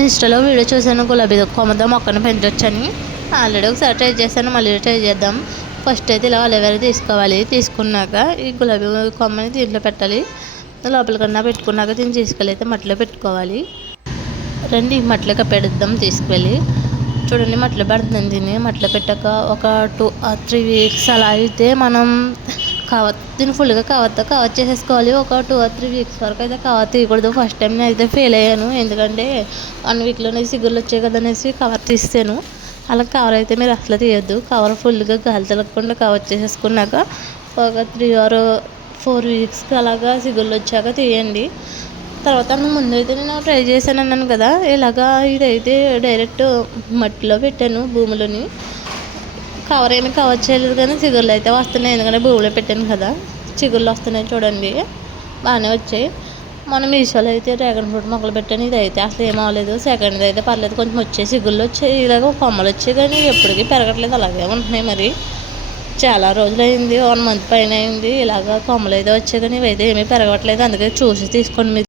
ఇన్స్టాలో వీడియో చూసాను గులాబీ కొమ్మతో మొక్కను పెంచవచ్చని. ఆల్రెడీ ఒకసారి ట్రై చేశాను, మళ్ళీ ట్రై చేద్దాం. ఫస్ట్ అయితే ఇలా అలోవెరా తీసుకోవాలి. తీసుకున్నాక ఈ గులాబీ కొమ్మని దీంట్లో పెట్టాలి. లోపలికన్నా పెట్టుకున్నాక దీన్ని తీసుకెళ్ళి అయితే మట్టిలో పెట్టుకోవాలి. రండి మట్టిలో పెడదాం తీసుకువెళ్ళి. చూడండి మట్టిలో పెడుతుంది. దీన్ని మట్టిలో పెట్టాక ఒక 2 or 3 వీక్స్ అలా అయితే మనం దీన్ని ఫుల్గా కవర్ చేసేసుకోవాలి. ఒక 2 or 3 వీక్స్ వరకు అయితే కవర్ తీయకూడదు. ఫస్ట్ టైం నేను అయితే ఫెయిల్ అయ్యాను, ఎందుకంటే 1 వీక్లోనే సిగుళ్ళు వచ్చాయి కదా అనేసి కవర్ తీసాను. అలా కవర్ అయితే మీరు అసలు తీయొద్దు. కవర్ ఫుల్గా గాలి తగలకుండా కవర్ చేసేసుకున్నాక ఒక 3 or 4 వీక్స్కి అలాగా సిగుళ్ళు వచ్చాక తీయండి. తర్వాత ముందు అయితే నేను ట్రై చేశాను అన్నాను కదా, ఇలాగా ఇదైతే డైరెక్ట్ మట్టిలో పెట్టాను భూమిలోని. కవర్ చేయలేదు కానీ చిగుళ్ళు అయితే వస్తున్నాయి, ఎందుకంటే భూమిలో పెట్టాను కదా. చిగుళ్ళు వస్తున్నాయి చూడండి, బాగానే వచ్చాయి. మనం మీషోలో అయితే డ్రాగన్ ఫ్రూట్ మొక్కలు పెట్టాను, ఇది అయితే అసలు ఏం అవ్వలేదు. సెకండ్ అయితే పర్లేదు, కొంచెం వచ్చాయి చిగుళ్ళు వచ్చాయి, ఇలాగ కొమ్మలు వచ్చాయి, కానీ ఎప్పటికీ పెరగట్లేదు, అలాగే ఉంటున్నాయి. మరి చాలా రోజులు అయింది, 1 month పైన అయింది. ఇలాగ కొమ్మలు అయితే వచ్చాయి కానీ ఇవైతే ఏమీ పెరగట్లేదు. అందుకే చూసి తీసుకోండి మీరు.